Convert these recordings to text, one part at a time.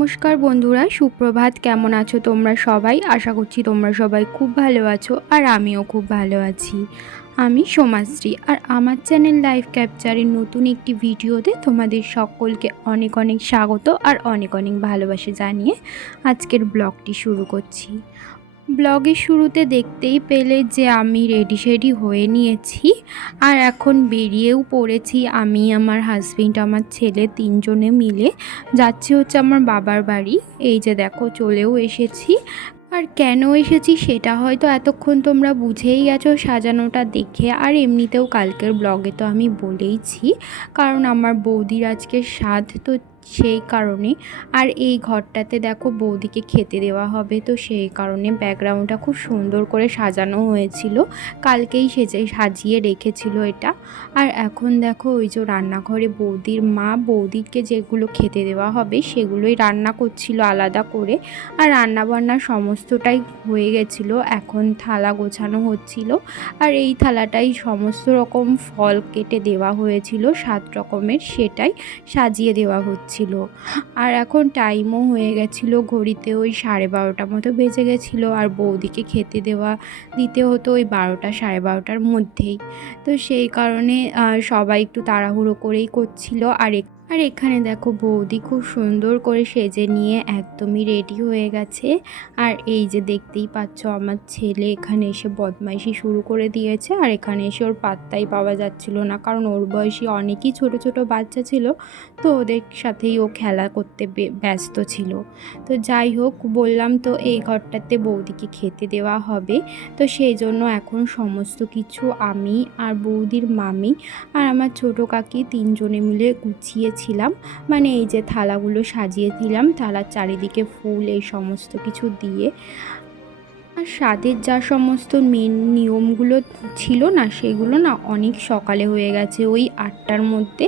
নমস্কার বন্ধুরা, সুপ্রভাত। কেমন আছো তোমরা সবাই? আশা করছি তোমরা সবাই খুব ভালো আছো, আর আমিও খুব ভালো আছি। আমি সোমাশ্রী, আর আমার চ্যানেল লাইফ ক্যাপচারের নতুন একটি ভিডিওতে তোমাদের সকলকে অনেক অনেক স্বাগত আর অনেক অনেক ভালোবাসা জানিয়ে আজকের ব্লগটি শুরু করছি। ব্লগের শুরুতে দেখতেই পেলে যে আমি রেডি হয়ে নিয়েছি, আর এখন বেরিয়েও পড়েছি। আমি, আমার হাজবেন্ড, আমার ছেলে তিনজনে মিলে যাচ্ছি হচ্ছে আমার বাবার বাড়ি। এই যে দেখো চলেও এসেছি। আর কেন এসেছি সেটা হয়তো এতক্ষণ তোমরা বুঝেই গেছো সাজানোটা দেখে, আর এমনিতেও কালকের ব্লগে তো আমি বলেইছি, কারণ আমার বৌদির আজকে শ্রাদ্ধ, তো সেই কারণে। আর এই ঘরটাতে দেখো বৌদিকে খেতে দেওয়া হবে, তো সেই কারণে ব্যাকগ্রাউন্ডটা খুব সুন্দর করে সাজানো হয়েছিল, কালকেই সাজিয়ে রেখেছিল এটা। আর এখন দেখো ওই যে রান্নাঘরে বৌদির মা বৌদিকে যেগুলো খেতে দেওয়া হবে সেগুলোই রান্না করছিল আলাদা করে। আর রান্নাবান্না সমস্তটাই হয়ে গেছিলো, এখন থালা গোছানো হচ্ছিল। আর এই থালাটাই সমস্ত রকম ফল কেটে দেওয়া হয়েছিল 7 রকমের, সেটাই সাজিয়ে দেওয়া হচ্ছিল। আর এখন টাইমও হয়ে গেছিলো, ঘড়িতে ওই 12:30 মতো বেজে গেছিলো। আর বৌদিকে খেতে দিতে হতো ওই 12টা 12:30টার মধ্যেই। তো সেই কারণে সবাই একটু তাড়াহুড়ো করেই করছিল। আর এখানে দেখো বৌদি খুব সুন্দর করে সেজে নিয়ে একদমই রেডি হয়ে গেছে। আর এই যে দেখতেই পাচ্ছ আমার ছেলে এখানে এসে বদমাইশি শুরু করে দিয়েছে। আর এখানে এসে ওর পাত্তাই পাওয়া যাচ্ছিল না, কারণ ওর বয়সী অনেকই ছোট ছোট বাচ্চা ছিল, তো ওদের সাথেই ও খেলা করতে ব্যস্ত ছিল। তো যাই হোক, বললাম তো এই ঘরটাতে বৌদিকে খেতে দেওয়া হবে, তো সেই জন্য এখন সমস্ত কিছু আমি আর বৌদির মামি আর আমার ছোটো কাকি তিনজনে মিলে গুছিয়েছিলাম। মানে এই যে থালাগুলো সাজিয়েছিলাম, থালার চারিদিকে ফুল এই সমস্ত কিছু দিয়ে। আর স্বাদের যা সমস্ত মেন নিয়মগুলো ছিল না, সেগুলো না অনেক সকালে হয়ে গেছে, ওই 8টার মধ্যে,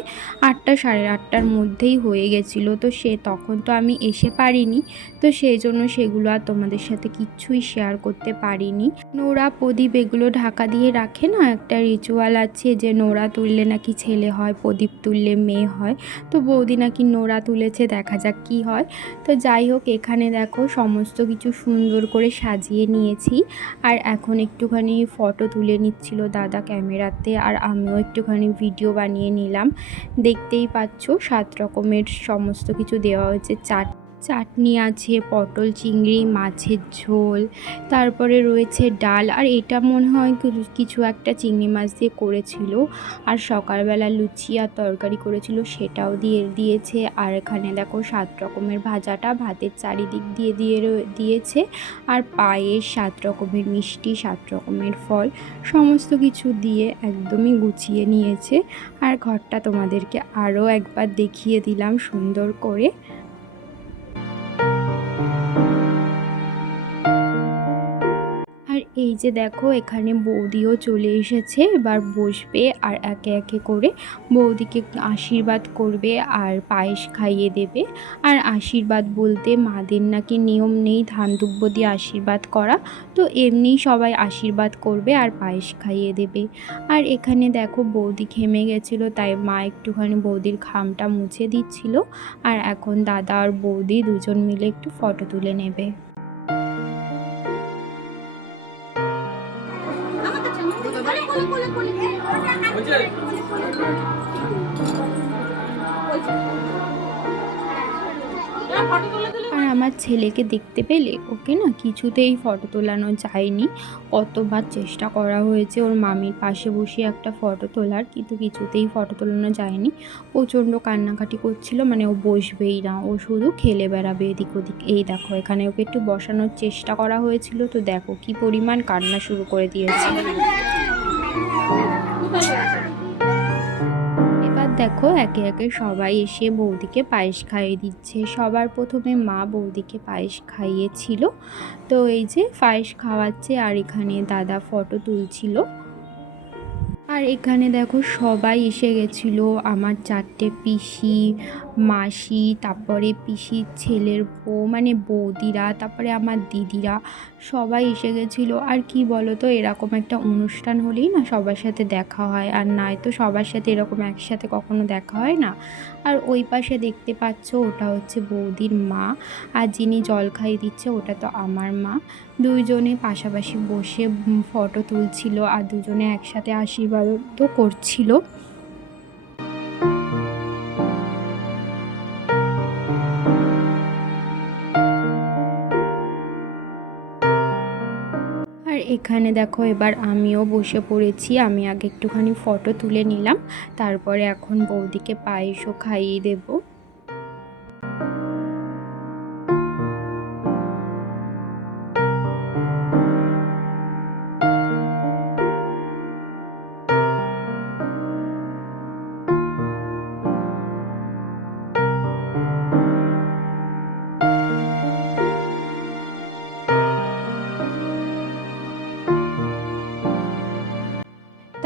8টা 8:30টার মধ্যেই হয়ে গেছিলো। তো তখন তো আমি এসে পারিনি, তো সেই জন্য সেগুলো আর তোমাদের সাথে কিচ্ছুই শেয়ার করতে পারিনি। নোড়া প্রদীপ এগুলো ঢাকা দিয়ে রাখে না, একটা রিচুয়াল আছে যে নোড়া তুললে নাকি ছেলে হয়, প্রদীপ তুললে মেয়ে হয়। তো বৌদি নাকি নোড়া তুলেছে, দেখা যাক কি হয়। তো যাই হোক, এখানে দেখো সমস্ত কিছু সুন্দর করে সাজিয়ে নিয়েছি। আর এখন একটুখানি ফটো তুলে নিচ্ছিল দাদা ক্যামেরাতে, আর আমিও একটুখানি ভিডিও বানিয়ে নিলাম। দেখতেই পাচ্ছ 7 রকমের সমস্ত কিছু দেওয়া হয়েছে। চাটনি আছে, পটল চিংড়ি, মাছের ঝোল, তারপরে রয়েছে ডাল, আর এটা মনে হয় কিছু একটা চিংড়ি মাছ দিয়ে করেছিল। আর সকালবেলা লুচি আর তরকারি করেছিল, সেটাও দিয়েছে। আর এখানে দেখো 7 রকমের ভাজাটা ভাতের চারিদিক দিয়েছে। আর পায়েস, 7 রকমের মিষ্টি, 7 রকমের ফল, সমস্ত কিছু দিয়ে একদমই গুছিয়ে নিয়েছে। আর ঘরটা তোমাদেরকে আরও একবার দেখিয়ে দিলাম সুন্দর করে। আর এই যে দেখো এখানে বৌদিও চলে এসেছে, এবার বসবে আর একে একে করে বৌদিকে আশীর্বাদ করবে আর পায়েস খাইয়ে দেবে। আর আশীর্বাদ বলতে মাদের নাকি নিয়ম নেই ধান দুব্য দিয়ে আশীর্বাদ করা, তো এমনিই সবাই আশীর্বাদ করবে আর পায়েস খাইয়ে দেবে। আর এখানে দেখো বৌদি ঘেমে গেছিলো, তাই মা একটুখানি বৌদির ঘামটা মুছে দিচ্ছিল। আর এখন দাদা আর বৌদি দুজন মিলে একটু ফটো তুলে নেবে। আর আমার ছেলেকে দেখতে পেলে ওকে না কিছুতেই ফটো তোলানো যায়নি, কতবার চেষ্টা করা হয়েছে ওর মামির পাশে বসে একটা ফটো তোলার, কিন্তু কিছুতেই ফটো তোলানো যায়নি। প্রচণ্ড কান্নাকাটি করছিল, মানে ও বসবেই না, ও শুধু খেলে বেড়াবে এদিক ওদিক। এই দেখো এখানে ওকে একটু বসানোর চেষ্টা করা হয়েছিল, তো দেখো কি পরিমাণ কান্না শুরু করে দিয়েছে। এবার দেখো একে একে সবাই এসে বৌদিকে পায়েস খাইয়ে দিচ্ছে। সবার প্রথমে মা বৌদিকে পায়েস খাইয়েছিল, তো এই যে পায়েস খাওয়াচ্ছে, আর এখানে দাদা ফটো তুলছিল। আর এখানে দেখো সবাই এসে গেছিলো, আমার 4টে পিসি, মাসি, তারপরে পিসির ছেলের বউ মানে বৌদিরা, তারপরে আমার দিদিরা সবাই এসে গেছিলো। আর কি বলো তো, এরকম একটা অনুষ্ঠান হলেই না সবার সাথে দেখা হয়, আর নয়তো সবার সাথে এরকম একসাথে কখনো দেখা হয় না। আর ওই পাশে দেখতে পাচ্ছ ওটা হচ্ছে বৌদির মা, আর যিনি জল খাইয়ে দিচ্ছে ওটা তো আমার মা। দুইজনে পাশাপাশি বসে ফটো তুলছিল আর দুজনে একসাথে আশীর্বাদও করছিল। আর এখানে দেখো এবার আমিও বসে পড়েছি, আমি আগে একটুখানি ফটো তুলে নিলাম, তারপরে এখন বৌদিকে পায়েসও খাইয়ে দেবো।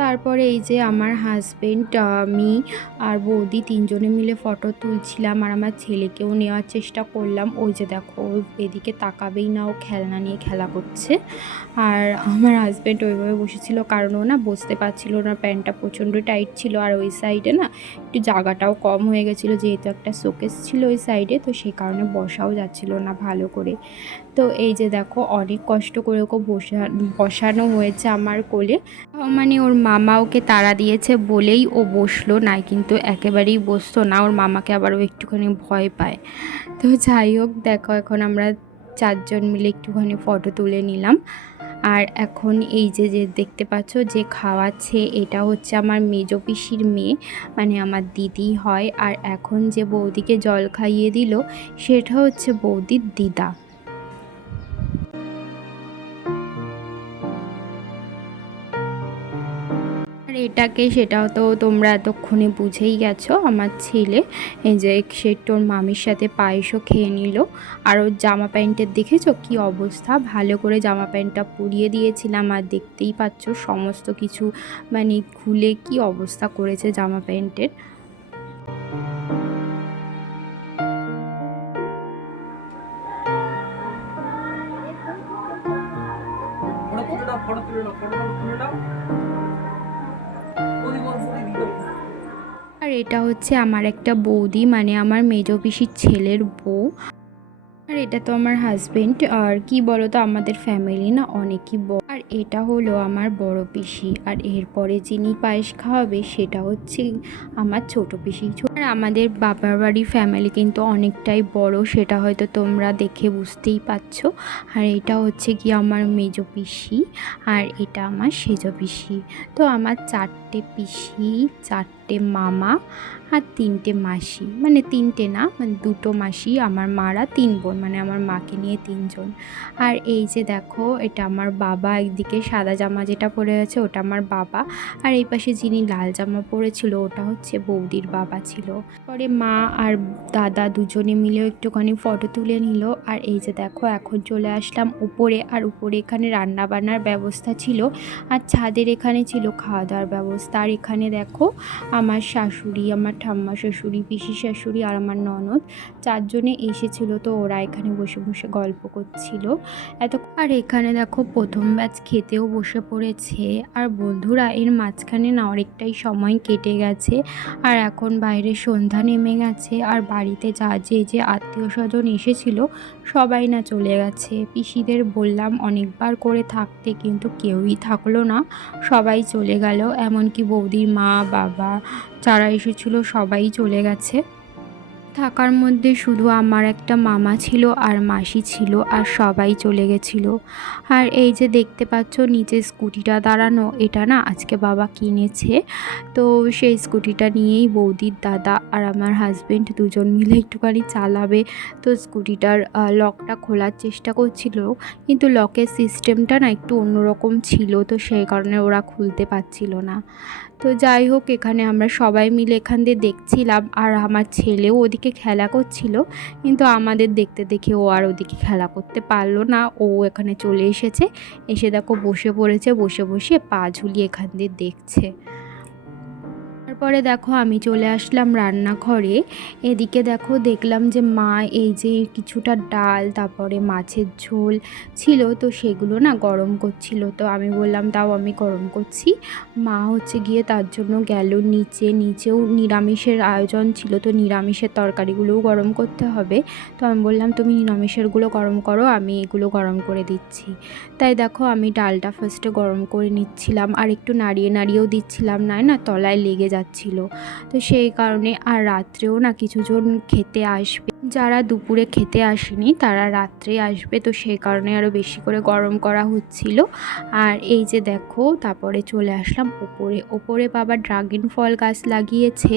তারপরে এই যে আমার হাজবেন্ড, আমি আর বৌদি তিনজনে মিলে ফটো তুলছিলাম, আর আমার ছেলেকেও নেওয়ার চেষ্টা করলাম। ওই যে দেখো ও এদিকে তাকাবেই না, ও খেলনা নিয়ে খেলা করছে। আর আমার হাজব্যান্ড ওইভাবে বসেছিল কারণ ও না বসতে পারছিল না, প্যান্টটা প্রচণ্ড টাইট ছিল, আর ওই সাইডে না একটু জায়গাটাও কম হয়ে গেছিলো, যেহেতু একটা শোকেস ছিল ওই সাইডে, তো সেই কারণে বসাও যাচ্ছিল না ভালো করে। তো এই যে দেখো অনেক কষ্ট করে ওকে বসানো হয়েছে আমার কোলে, মানে ওর মামা ওকে তাড়া দিয়েছে বলেই ও বসলো, নাই কিন্তু একেবারেই বসতো না, ওর মামাকে আবার ও একটুখানি ভয় পায়। তো যাই হোক দেখো এখন আমরা 4জন মিলে একটুখানি ফটো তুলে নিলাম। আর এখন এই যে যে দেখতে পাচ্ছ যে খাওয়াচ্ছে, এটা হচ্ছে আমার মেজো পিসির মেয়ে, মানে আমার দিদি হয়। আর এখন যে বৌদিকে জল খাইয়ে দিল সেটা হচ্ছে বৌদির দিদা। আর এটাকে সেটাও তো তোমরা এতক্ষণে বুঝেই গেছো, আমার ছেলে এই যে সে তোর মামির সাথে পায়েসও খেয়ে নিল। আর ওর জামা প্যান্টের দেখেছো কি অবস্থা, ভালো করে জামা প্যান্টটা পরিয়ে দিয়েছিলাম, আর দেখতেই পাচ্ছ সমস্ত কিছু মানে খুলে কি অবস্থা করেছে জামা প্যান্টের। আর এটা হচ্ছে আমার একটা বৌদি, মানে আমার মেজো পিসির ছেলের বউ। আর এটা তো আমার হাজবেন্ড। আর কি বলো তো, আমাদের ফ্যামিলি না অনেকই বড়। আর এটা হলো আমার বড় পিসি, আর এরপরে যিনি পায়েস খাওয়াবে সেটা হচ্ছে আমার ছোট পিসি। আর আমাদের বাবার বাড়ির ফ্যামিলি কিন্তু অনেকটাই বড়, সেটা হয়তো তোমরা দেখে বুঝতেই পারছো। আর এটা হচ্ছে কি আমার মেজো পিসি, আর এটা আমার সেজো পিসি। তো আমার 4টে পিসি, 4টে মামা আর 3টে মাসি, মানে 3টে না, মানে 2টো মাসি, আমার মারা 3 বোন, মানে আমার মাকে নিয়ে 3জন। আর এই যে দেখো এটা আমার বাবা, একদিকে সাদা জামা যেটা পরে আছে ওটা আমার বাবা, আর এই পাশে যিনি লাল জামা পরেছিল ওটা হচ্ছে বৌদির বাবা ছিল। পরে মা আর দাদা দুজনে মিলেও একটুখানি ফটো তুলে নিল। আর এই যে দেখো এখন চলে আসলাম উপরে, আর উপরে এখানে রান্না বান্নার ব্যবস্থা ছিল, আর ছাদের এখানে ছিল খাওয়া দাওয়ার ব্যবস্থা। আর এখানে দেখো আমার শাশুড়ি, আমার ঠাম্মা শাশুড়ি, পিসি শাশুড়ি আর আমার ননদ 4জনে এসেছিলো, তো ওরা এখানে বসে বসে গল্প করছিল এত। আর এখানে দেখো প্রথম ব্যাচ খেতেও বসে পড়েছে। আর বন্ধুরা এর মাঝখানে না অনেকটাই সময় কেটে গেছে, আর এখন বাইরে সন্ধ্যা নেমে গেছে, আর বাড়িতে যে আত্মীয় স্বজন এসেছিলো সবাই না চলে গেছে। পিসিদের বললাম অনেকবার করে থাকতে, কিন্তু কেউই থাকলো না, সবাই চলে গেল, এমনকি বৌদির মা বাবা যারা এসেছিলো সবাই চলে গেছে। থাকার মধ্যে শুধু আমার একটা মামা ছিল আর মাসি ছিল, আর সবাই চলে গেছিলো। আর এই যে দেখতে পাচ্ছ নিচে স্কুটিটা দাঁড়ানো, এটা না আজকে বাবা কিনেছে, তো সেই স্কুটিটা নিয়েই বৌদির দাদা আর আমার হাজবেন্ড দুজন মিলে একটুখানি চালাবে। তো স্কুটিটার লকটা খোলার চেষ্টা করছিল, কিন্তু লকের সিস্টেমটা না একটু অন্যরকম ছিল, তো সেই কারণে ওরা খুলতে পারছিল না। তো যাই হোক, এখানে আমরা সবাই মিলে এখান দিয়ে দেখছিলাম, আর আমার ছেলেও ওদিকে খেলা করছিল, কিন্তু আমাদের দেখতে দেখে ও আর ওদিকে খেলা করতে পারলো না। ও এখানে চলে এসেছে, এসে দেখো বসে পড়েছে, বসে বসে পা ঝুলিয়ে এখান দিয়ে দেখছে। তারপরে দেখো আমি চলে আসলাম রান্নাঘরে। এদিকে দেখো দেখলাম যে মা এই যে কিছুটা ডাল, তারপরে মাছের ঝোল ছিল, তো সেগুলো না গরম করছিল। তো আমি বললাম তাও আমি গরম করছি। মা হচ্ছে গিয়ে তার জন্য গেল নিচেও নিরামিষের আয়োজন ছিল, তো নিরামিষের তরকারিগুলোও গরম করতে হবে। তো আমি বললাম তুমি নিরামিষেরগুলো গরম করো, আমি এগুলো গরম করে দিচ্ছি। তাই দেখো আমি ডালটা ফার্স্টে গরম করে নিচ্ছিলাম, আর একটু নাড়িয়ে নাড়িয়েও দিচ্ছিলাম, না তলায় লেগে যাচ্ছিল। তো সেই কারণে, আর রাত্রেও না কিছুজন খেতে আসবে, যারা দুপুরে খেতে আসেনি তারা রাত্রে আসবে, তো সেই কারণে আরও বেশি করে গরম করা হচ্ছিল। আর এই যে দেখো তারপরে চলে আসলাম ওপরে বাবা ড্রাগন ফল গাছ লাগিয়েছে।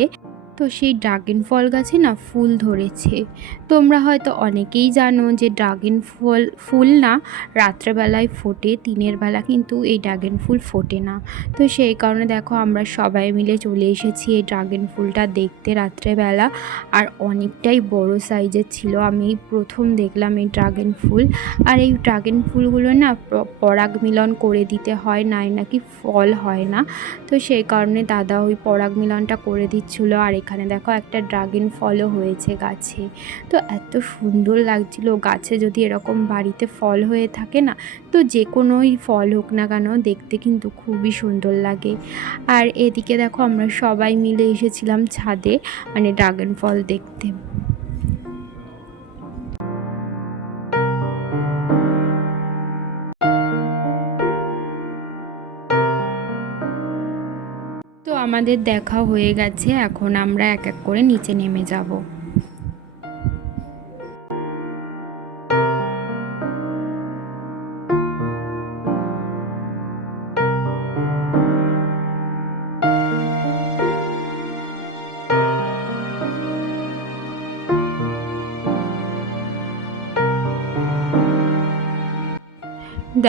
তো সেই ড্রাগন ফল গাছে না ফুল ধরেছে। তোমরা হয়তো অনেকেই জানো যে ড্রাগন ফুল না রাত্রেবেলায় ফোটে, দিনের বেলা কিন্তু এই ড্রাগন ফুল ফোটে না। তো সেই কারণে দেখো আমরা সবাই মিলে চলে এসেছি এই ড্রাগন ফুলটা দেখতে রাত্রেবেলা, আর অনেকটাই বড় সাইজের ছিল। আমি প্রথম দেখলাম এই ড্রাগন ফুল। আর এই ড্রাগন ফুলগুলো না পরাগ মিলন করে দিতে হয়, নাকি ফল হয় না। তো সেই কারণে দাদা ওই পরাগ মিলনটা করে দিচ্ছিলো। আর এখানে দেখো একটা ড্রাগন ফলও হয়েছে গাছে। তো এত সুন্দর লাগছিল, গাছে যদি এরকম বাড়িতে ফল হয়ে থাকে না, তো যে কোনোই ফল হোক না কেন দেখতে কিন্তু খুবই সুন্দর লাগে। আর এদিকে দেখো আমরা সবাই মিলে এসেছিলাম ছাদে, মানে ড্রাগন ফল দেখতে। তো আমাদের দেখা হয়ে গেছে, এখন আমরা এক এক করে নিচে নেমে যাব।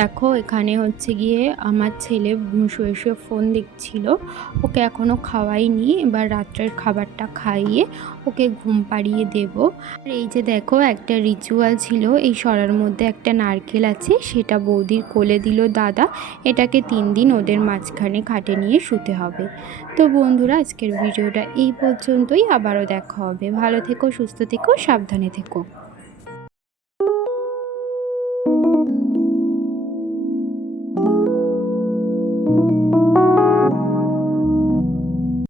দেখো এখানে হচ্ছে গিয়ে আমার ছেলে শুয়ে শুয়ে ফোন দেখছিল, ওকে এখনও খাওয়াইনি, এবার রাত্রের খাবারটা খাইয়ে ওকে ঘুম পাড়িয়ে দেব। আর এই যে দেখো একটা রিচুয়াল ছিল, এই সরার মধ্যে একটা নারকেল আছে, সেটা বৌদির কোলে দিল দাদা, এটাকে 3 দিন ওদের মাঝখানে খাটে নিয়ে শুতে হবে। তো বন্ধুরা আজকের ভিডিওটা এই পর্যন্তই, আবারও দেখা হবে। ভালো থেকো, সুস্থ থেকো, সাবধানে থেকো।